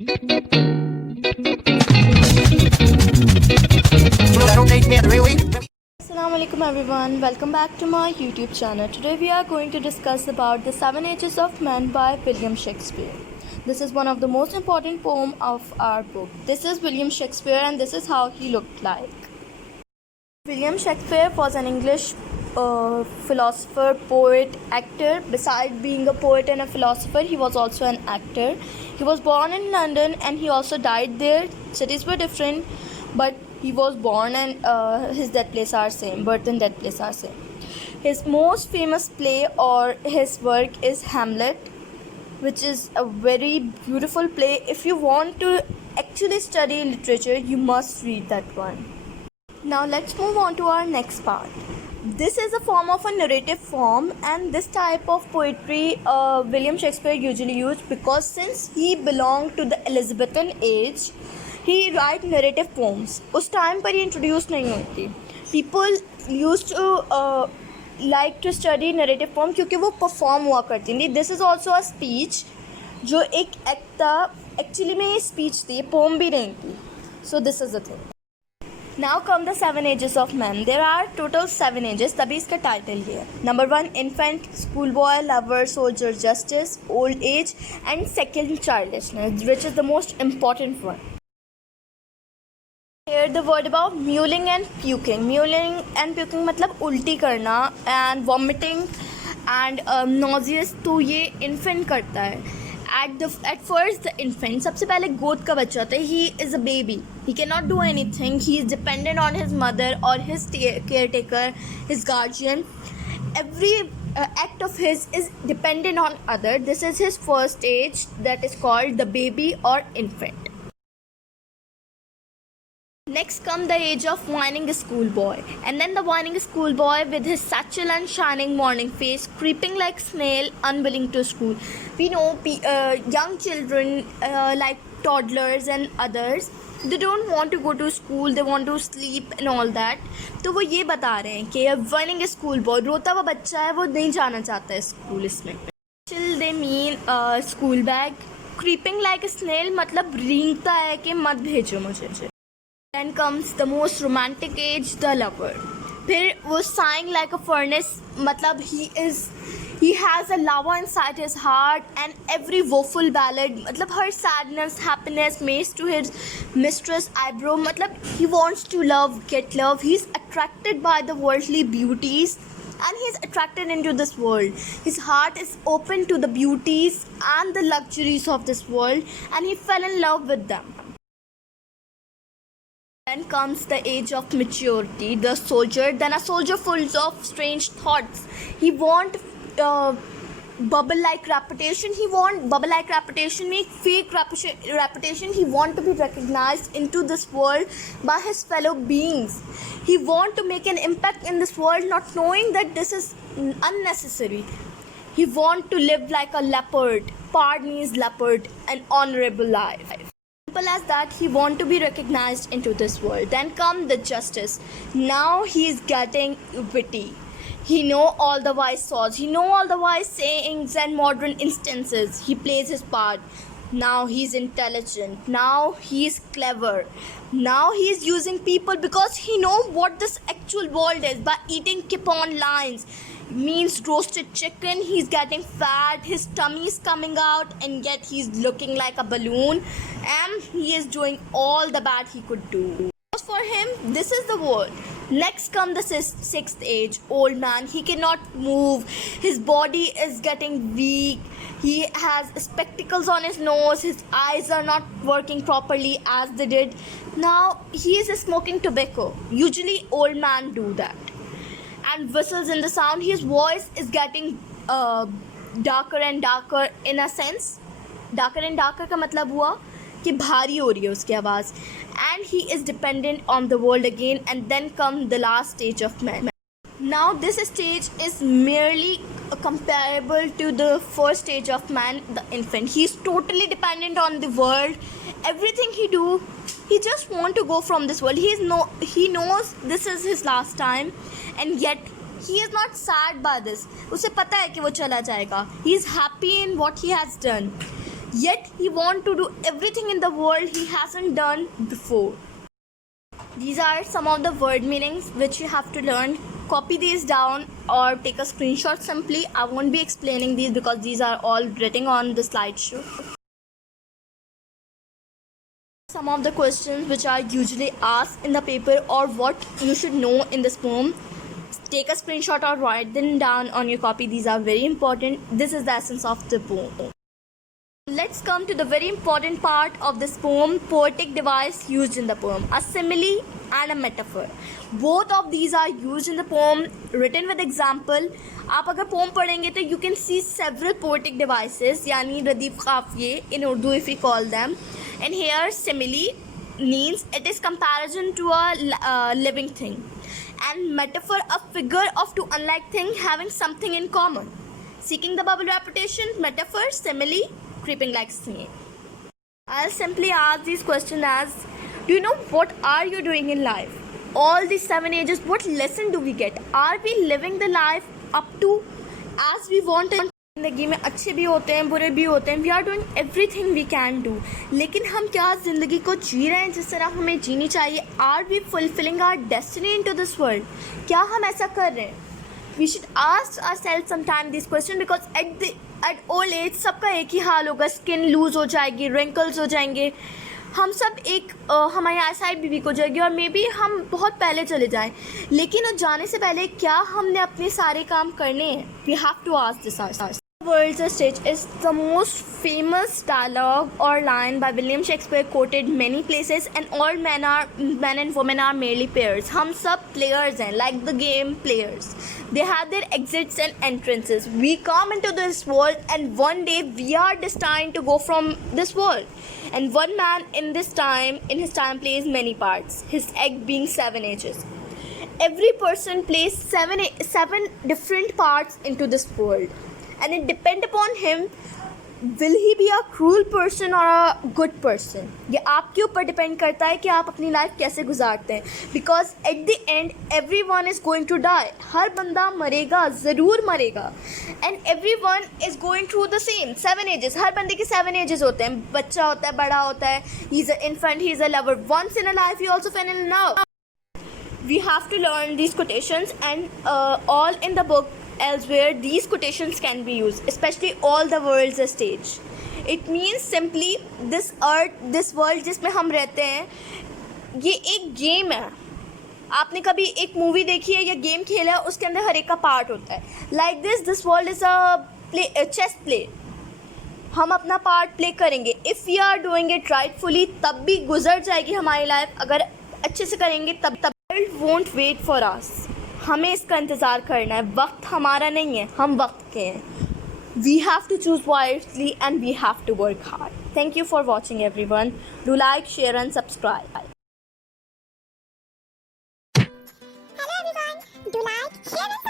Assalamu alaikum everyone, welcome back to my YouTube channel. Today we are going to discuss about The Seven Ages of Men by William Shakespeare. This is one of the most important poem of our book. This is William Shakespeare and this is how he looked like. William Shakespeare was an English philosopher, poet, actor. Besides being a poet and a philosopher, he was also an actor. He was born in London and he also died there. Cities were different, but he was born and his death place are same. Birth and death place are same. His most famous play or his work is Hamlet, which is a very beautiful play. If you want to actually study literature, you must read that one. Now let's move on to our next part. This is a form of a narrative form, and this type of poetry William Shakespeare usually used because since he belonged to the Elizabethan age, he write narrative poems. उस time पर ये introduce नहीं हुई थी. People used to like to study narrative poem क्योंकि वो perform हुआ करती थी. This is also a speech जो एक act था. Actually में ये speech थी, poem भी नहीं थी. So this is the thing. Now come the 7 ages of men. There are total 7 ages. तभी इसका title ये है. Number 1 infant, schoolboy, lover, soldier, justice, old age, and second childishness, which is the most important one. Here the word about mewling and puking. Mewling and puking मतलब उल्टी करना and vomiting and nauseous. तो ये infant करता है. At first the infant सबसे पहले गोद का बच्चा होता है. He is a baby. He cannot do anything. He is dependent on his mother or his caretaker, his guardian. Every act of his is dependent on other. This is his first age, that is called the baby or infant. Next come the age of whining schoolboy, and then the whining schoolboy with his satchel and shining morning face, creeping like snail, unwilling to school. We know young children like toddlers and others, they don't want to go to school, they want to sleep and all that. तो वो ये बता रहे हैं कि whining schoolboy, रोता हुआ बच्चा है, वो नहीं जाना चाहता है स्कूल. इसमें satchel they mean school bag. Creeping like a snail मतलब रेंगता है कि मत भेजो मुझे. Then comes the most romantic age, the lover. फिर वो sighing like a furnace मतलब he has a lava inside his heart, and every woeful ballad मतलब her sadness, happiness maze to his mistress eyebrow मतलब he wants to love, get love. He's attracted by the worldly beauties and he's attracted into this world. His heart is open to the beauties and the luxuries of this world, and he fell in love with them. Then comes the age of maturity, the soldier. Then a soldier full of strange thoughts. He want bubble-like reputation. He want bubble-like reputation, make fake reputation. He want to be recognized into this world by his fellow beings. He want to make an impact in this world, not knowing that this is unnecessary. He want to live like a leopard. Pard means leopard, an honorable life. Simple as that, he want to be recognized into this world. Then come the justice. Now he is getting witty. He know all the wise thoughts. He know all the wise sayings and modern instances. He plays his part. Now he's intelligent. Now he is clever. Now he is using people because he know what this actual world is by eating keep-on lines. Means roasted chicken. He's getting fat, his tummy is coming out, and yet he's looking like a balloon, and he is doing all the bad he could do. For him, this is the world. Next come the sixth age, old man. He cannot move, his body is getting weak, he has spectacles on his nose, his eyes are not working properly as they did. Now he is smoking tobacco. Usually old men do that, and whistles in the sound. His voice is getting darker and darker in a sense. Darker and darker का मतलब हुआ कि भारी हो रही है उसकी आवाज़. And he is dependent on the world again. And then comes the last stage of man. Now this stage is merely comparable to the first stage of man, the infant. He is totally dependent on the world. Everything he do, he just want to go from this world. He knows this is his last time, and yet he is not sad by this. उसे पता है कि वो चला जाएगा. He is happy in what he has done. Yet he wants to do everything in the world he hasn't done before. These are some of the word meanings which you have to learn. Copy these down or take a screenshot simply. I won't be explaining these because these are all written on the slideshow. Some of the questions which are usually asked in the paper or what you should know in this poem. Take a screenshot or write them down on your copy. These are very important. This is the essence of the poem. Let's come to the very important part of this poem, poetic device used in the poem. A simile and a metaphor. Both of these are used in the poem, written with example. आप अगर poem पढ़ेंगे तो you can see several poetic devices, यानी रदीफ काफिये in Urdu if we call them. And here simile means it is comparison to a living thing. And metaphor, a figure of two unlike things having something in common. Seeking the bubble repetition, metaphor, simile, creeping like snake. I'll simply ask these questions as, do you know what are you doing in life? All these 7 ages, what lesson do we get? Are we living the life up to as we want it? ज़िंदगी में अच्छे भी होते हैं, बुरे भी होते हैं. We are doing everything we can do. लेकिन हम क्या ज़िंदगी को जी रहे हैं जिस तरह हमें जीनी चाहिए? Are we fulfilling our destiny into this world? क्या हम ऐसा कर रहे हैं? We should ask ourself sometime this question because at old age सबका एक ही हाल होगा. स्किन लूज हो जाएगी, रिंकल्स हो जाएंगे, हम सब एक हमारी आईसाइट भी वीक हो जाएगी और मे बी हम बहुत पहले चले जाएं. लेकिन जाने से पहले क्या हमने अपने सारे काम करने हैं? We have to ask this ourself. World's a Stage is the most famous dialogue or line by William Shakespeare, quoted many places, and all men and women are merely players. हम सब players हैं, like the game players. They have their exits and entrances. We come into this world and one day we are destined to go from this world. And one man in his time plays many parts, his egg being 7 ages. Every person plays seven different parts into this world. And it depends upon him, will he be a cruel person or a good person? ये आपके ऊपर depend करता है कि आप अपनी life कैसे गुजारते हैं. Because at the end everyone is going to die. हर बंदा मरेगा, ज़रूर मरेगा. And everyone is going through the same 7 ages. हर बंदे के 7 एजेस होते हैं. बच्चा होता है, बड़ा होता है, he is a infant, he is a lover. Once in a life he also fail in love. We have to learn these quotations and all in the book elsewhere these quotations can be used, especially all the world's a stage. It means simply this earth, this world जिसमें हम रहते हैं, ये एक game है. आपने कभी एक मूवी देखी है या गेम खेला है, उसके अंदर हर एक का पार्ट होता है. Like this world is a chess play. हम अपना पार्ट प्ले करेंगे. If we are doing it rightfully तब भी गुजर जाएगी हमारी लाइफ. अगर अच्छे से करेंगे तब world won't wait for us. हमें इसका इंतज़ार करना है. वक्त हमारा नहीं है, हम वक्त के हैं. We have to choose wisely and we have to work hard. Thank you for watching everyone. Do like, share and subscribe. Hello everyone, do like, share and